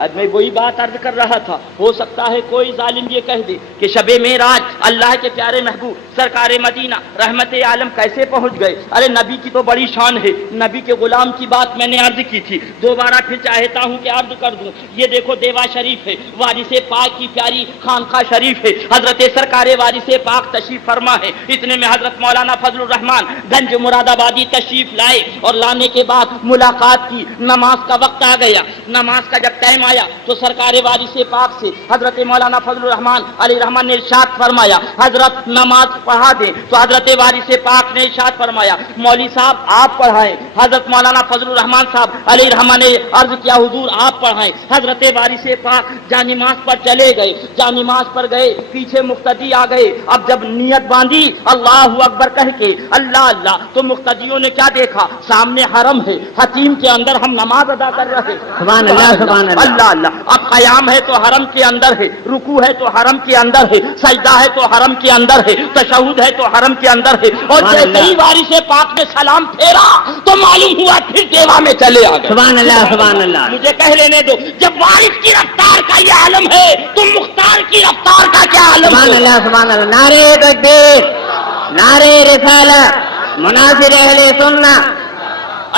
اب میں وہی بات عرض کر رہا تھا، ہو سکتا ہے کوئی ظالم یہ کہہ دے کہ شب معراج اللہ کے پیارے محبوب سرکار مدینہ رحمت عالم کیسے پہنچ گئے؟ ارے نبی کی تو بڑی شان ہے، نبی کے غلام کی بات میں نے عرض کی تھی، دوبارہ پھر چاہتا ہوں کہ عرض کر دوں۔ یہ دیکھو دیوا شریف ہے، وارث پاک کی پیاری خانقاہ شریف ہے، حضرت سرکار وارث پاک تشریف فرما ہے۔ اتنے میں حضرت مولانا فضل الرحمان گنج مراد آبادی تشریف لائے اور لانے کے بعد ملاقات کی، نماز کا وقت آ گیا۔ نماز کا جب ٹائم آیا تو سرکار وارث پاک سے حضرت مولانا فضل الرحمان علیہ رحمان نے ارشاد فرمایا حضرت نماز پڑھا دیں، تو حضرت وارث پاک نے ارشاد فرمایا مولوی صاحب آپ پڑھائیں۔ حضرت مولانا فضل الرحمان صاحب علیہ رحمان نے عرض کیا حضور آپ پڑھائیں۔ حضرت وارث پاک جانماز پر چلے گئے، جانماز پر گئے، پیچھے مقتدی آ گئے۔ اب جب نیت باندھی اللہ اکبر کہہ کے اللہ اللہ، تو مقتدیوں نے کیا دیکھا؟ سامنے حرم ہے، حتیم کے اندر ہم نماز ادا کر رہے ہیں۔ سبحان اللہ سبحان اللہ اللہ اللہ۔ اب قیام ہے تو حرم کے اندر ہے، رکوع ہے تو حرم کے اندر ہے، سجدہ ہے تو حرم کے اندر ہے، تشہد ہے تو حرم کے اندر ہے۔ اور جیسے ہی وارث پاک نے سلام پھیرا تو معلوم ہوا پھر دیوا میں چلے آ گئے۔ سبحان اللہ سبحان اللہ۔ مجھے کہہ لینے دو، جب وارث کی رفتار کا یہ عالم ہے تو مختار کی رفتار کا کیا عالم سبحان ہے؟ اللہ سبحان اللہ۔ نعرے تکبیر، نعرے رسالت، مناظر اہل سنت۔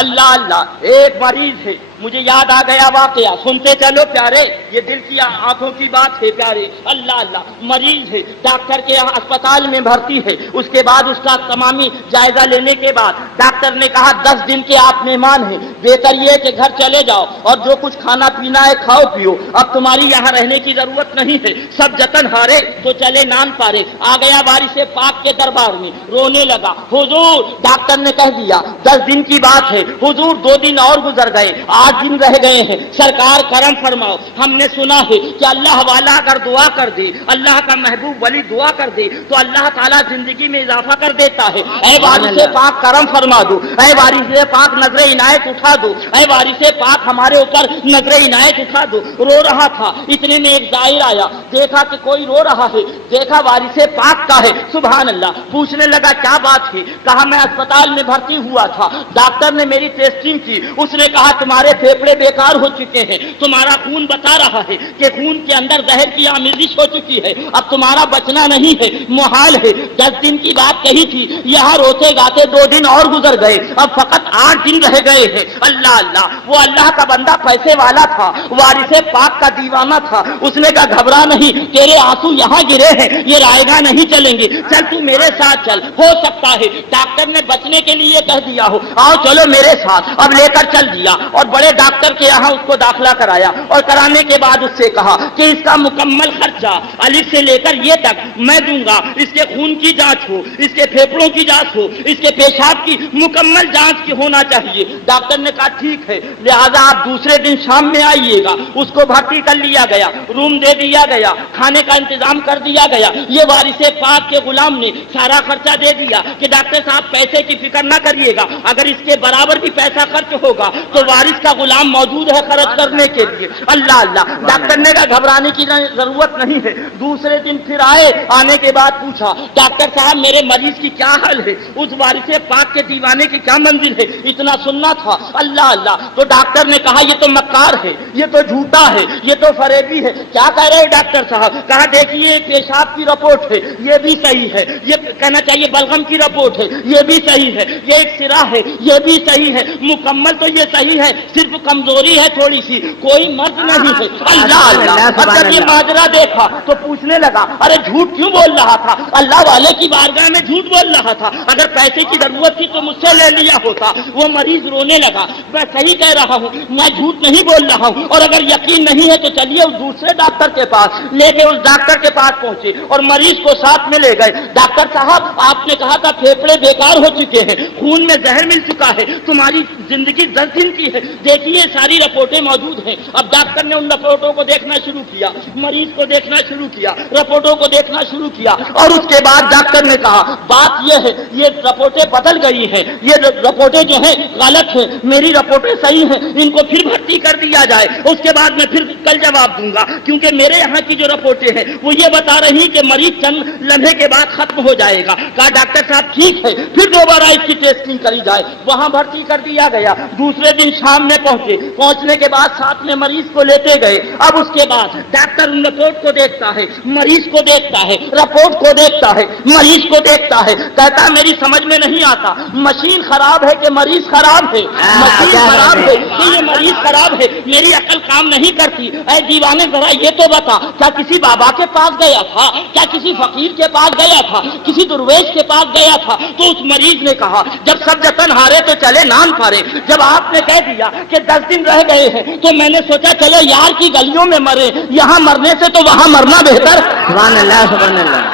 اللہ اللہ۔ ایک مریض ہے، مجھے یاد آ گیا واقعہ، سنتے چلو پیارے، یہ دل کی آنکھوں کی بات ہے پیارے۔ اللہ اللہ۔ مریض ہے، ڈاکٹر کے اسپتال میں بھرتی ہے، اس کے بعد اس کا تمامی جائزہ لینے کے بعد ڈاکٹر نے کہا 10 دن کے آپ مہمان ہیں، بہتر یہ کہ گھر چلے جاؤ اور جو کچھ کھانا پینا ہے کھاؤ پیو، اب تمہاری یہاں رہنے کی ضرورت نہیں ہے۔ سب جتن ہارے تو چلے نان پارے۔ آ گیا وارث پاک کے دربار میں، رونے لگا، حضور ڈاکٹر نے کہہ دیا 10 دن کی بات ہے، حضور 2 دن اور گزر گئے، 8 دن رہ گئے ہیں، سرکار کرم فرماؤ۔ ہم نے سنا ہے کہ اللہ والا اگر دعا کر دے، اللہ کا محبوب ولی دعا کر دے تو اللہ تعالیٰ زندگی میں اضافہ کر دیتا ہے۔ اے وارث پاک کرم فرما دو، اے وارث پاک نظر عنایت اٹھا دو، اے وارث پاک ہمارے اوپر نظر عنایت اٹھا دو۔ رو رہا تھا، اتنے میں ایک زائر آیا، دیکھا کہ کوئی رو رہا ہے، دیکھا وارث پاک کا ہے، سبحان اللہ۔ پوچھنے لگا کیا بات ہے؟ کہا میں اسپتال میں بھرتی ہوا تھا، ڈاکٹر نے میری ٹیسٹنگ کی، اس نے کہا تمہارے پھیپڑے بیکار ہو چکے ہیں، تمہارا خون بتا رہا ہے کہ خون کے اندر زہر کی آمیزش ہو چکی ہے، اب تمہارا بچنا نہیں ہے، محال ہے۔ 10 دن کی بات کہی تھی، یہاں روتے گاتے 2 دن اور گزر گئے، اب فقط 8 دن رہ گئے ہیں۔ اللہ اللہ۔ وہ اللہ کا بندہ پیسے والا تھا، وارث پاک کا دیوانہ تھا، اس نے کہا گھبرا نہیں، تیرے آنسو یہاں گرے ہیں، یہ رائے گاہ نہیں چلیں گے، چل تو میرے ساتھ چل، ہو سکتا ہے ڈاکٹر نے بچنے کے لیے کہہ دیا ہو، آؤ چلو میرے ساتھ۔ اب لے کر چل دیا اور بڑے ڈاکٹر کے یہاں اس کو داخلہ کرایا، اور کرانے کے بعد اس سے کہا کہ اس کا مکمل خرچہ الف سے لے کر یہ تک میں دوں گا، اس کے خون کی جانچ ہو، اس کے پھیپڑوں کی جانچ ہو، اس کے پیشاب کی مکمل جانچ کی ہونا چاہیے۔ ڈاکٹر نے کہا ٹھیک ہے، لہذا آپ دوسرے دن شام میں آئیے گا۔ اس کو بھرتی کر لیا گیا، روم دے دیا گیا، کھانے کا انتظام کر دیا گیا۔ یہ وارث پاک کے غلام نے سارا خرچہ دے دیا کہ ڈاکٹر صاحب پیسے کی فکر نہ کریے گا، اگر اس کے برابر بھی پیسہ خرچ ہوگا تو وارث کا غلام موجود ہے خرچ کرنے کے لیے۔ اللہ اللہ۔ ڈاکٹر نے کہا گھبرانے کی ضرورت نہیں ہے۔ دوسرے دن پھر آئے، آنے کے بعد پوچھا ڈاکٹر صاحب میرے مریض کی کیا حال ہے، اس وارث پاک کے دیوانے کی کیا منزل ہے، اتنا سننا تھا۔ اللہ اللہ۔ تو ڈاکٹر نے کہا یہ تو مکار ہے، یہ تو جھوٹا ہے، یہ تو فریبی ہے۔ کیا کہہ رہے ڈاکٹر صاحب؟ کہا دیکھیے پیشاب کی رپورٹ ہے، یہ بھی صحیح ہے، یہ کہنا چاہیے بلغم کی رپورٹ ہے، یہ بھی صحیح ہے، یہ ایک سرا ہے، یہ بھی صحیح ہے، مکمل تو یہ صحیح ہے، صرف کمزوری ہے تھوڑی سی، کوئی مرض نہیں ہے۔ اللہ اللہ۔ اب جب یہ ماجرا دیکھا تو پوچھنے لگا ارے جھوٹ کیوں بول رہا تھا؟ اللہ والے کی بارگاہ میں جھوٹ بول رہا تھا، اگر پیسے کی ضرورت تھی تو مجھ سے لے لیا ہوتا۔ وہ مریض رونے لگا، میں صحیح کہہ رہا ہوں، میں جھوٹ نہیں بول رہا ہوں، اور اگر یقین نہیں ہے تو چلیے اس دوسرے ڈاکٹر کے پاس۔ لے کے اس ڈاکٹر کے پاس پہنچے اور مریض کو ساتھ میں لے گئے۔ ڈاکٹر صاحب آپ نے کہا تھا پھیپڑے بیکار ہو چکے ہیں، خون میں زہر مل چکا ہے، تمہاری زندگی 10 دن کی ہے، دیکھیے ساری رپورٹیں موجود ہیں۔ اب ڈاکٹر نے ان رپورٹوں کو دیکھنا شروع کیا، مریض کو دیکھنا شروع کیا، رپورٹوں کو دیکھنا شروع کیا، اور اس کے بعد ڈاکٹر نے کہا بات یہ ہے یہ رپورٹیں بدل گئی ہیں، یہ رپورٹیں جو ہیں غلط ہیں، میری رپورٹیں صحیح ہیں، ان کو پھر بھرتی کر دیا جائے، اس کے بعد میں پھر کل جواب دوں گا، کیونکہ میرے یہاں کی جو رپورٹیں ہیں وہ یہ بتا رہی کہ مریض چند لمحے کے بعد ختم ہو جائے گا۔ کہا ڈاکٹر صاحب ٹھیک ہے، پھر دوبارہ اس کی ٹیسٹنگ کری جائے، وہاں بھرتی کر دیا گیا۔ دوسرے دن شام میں پہنچے. پہنچنے کے بعد ساتھ میں مریض کو لیتے گئے. اب اس کے بعد ڈاکٹر ان رپورٹ کو دیکھتا ہے, مریض کو دیکھتا ہے, رپورٹ کو دیکھتا ہے, مریض کو دیکھتا ہے, کہتا ہے میری سمجھ میں نہیں آتا, مشین خراب ہے کہ مریض خراب ہے, مشین خراب ہے کہ یہ مریض خراب ہے, میری عقل کام نہیں کرتی. اے دیوانے ذرا یہ تو بتا, کیا کسی بابا کے پاس گیا تھا, کیا کسی فقیر کے پاس گیا تھا, کسی درویش کے پاس گیا تھا؟ تو اس مریض نے کہا جب سب جتن ہارے تو چلے نان پھارے. جب آپ نے کہہ دیا کہ 10 دن رہ گئے ہیں تو میں نے سوچا چلو یار کی گلیوں میں مرے, یہاں مرنے سے تو وہاں مرنا بہتر. سبحان اللہ سبحان اللہ.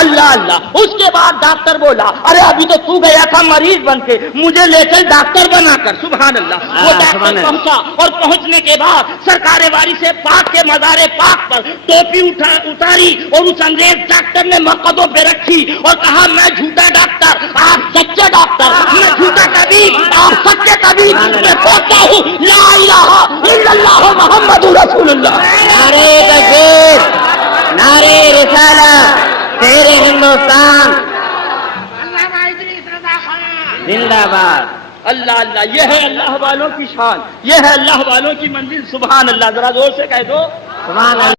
اللہ اللہ. اس کے بعد ڈاکٹر بولا ارے ابھی تو گیا تھا مریض بن کے, مجھے لے کر ڈاکٹر بنا کر. سبحان اللہ. وہ ڈاکٹر پہنچا اور پہنچنے کے بعد سرکار واری سے پاک کے مزار پاک پر ٹوپی اتاری اور اس انگریز ڈاکٹر نے مقدوں پہ رکھی اور کہا میں جھوٹا ڈاکٹر, آپ سچے ڈاکٹر, میں جھوٹا طبیب, آپ سچے طبیب, میں کہتا ہوں لا الہ الا اللہ محمد رسول اللہ. نعرے تکبیر, نعرے رسالت, شیر ہندوستان زندہ باد. اللہ اللہ. یہ ہے اللہ والوں کی شان, یہ ہے اللہ والوں کی منزل. سبحان اللہ. ذرا زور سے کہہ دو سبحان اللہ.